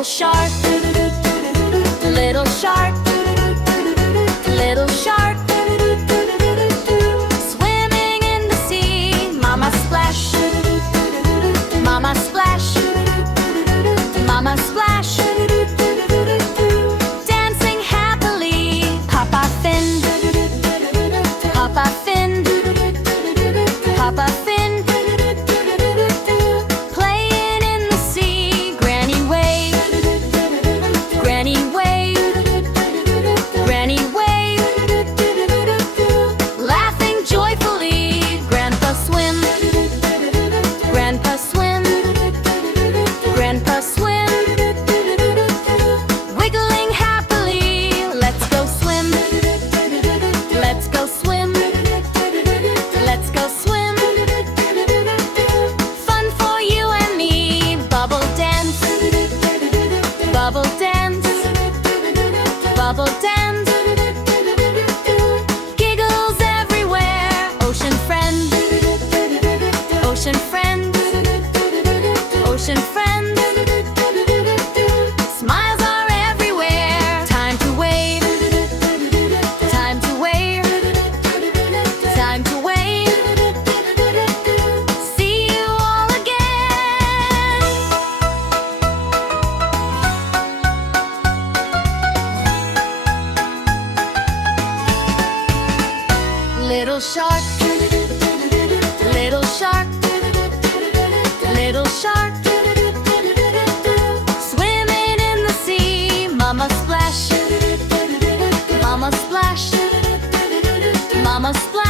Little shark, little shark, little shark, swimming in the sea. Mama splash, mama splash, mama splash, dancing happily. Papa fin, Papa fin, Papa fin, playing in the sea. Granny wave, Granny wave, Granny wave, laughing joyfully. Grandpa swim, Grandpa swim, Grandpa swim, wiggling happily. Let's go swim, let's go swim, let's go swim. Fun for you and me. Bubble dance, bubble dance, bubble dance, giggles everywhere. Ocean friend, ocean friend, ocean friend, smiles are everywhere. Time to wave, time to wave, time to wave. See you all again. Little shark, little shark, little shark, swimming in the sea. Mama splash, mama splash, mama splash.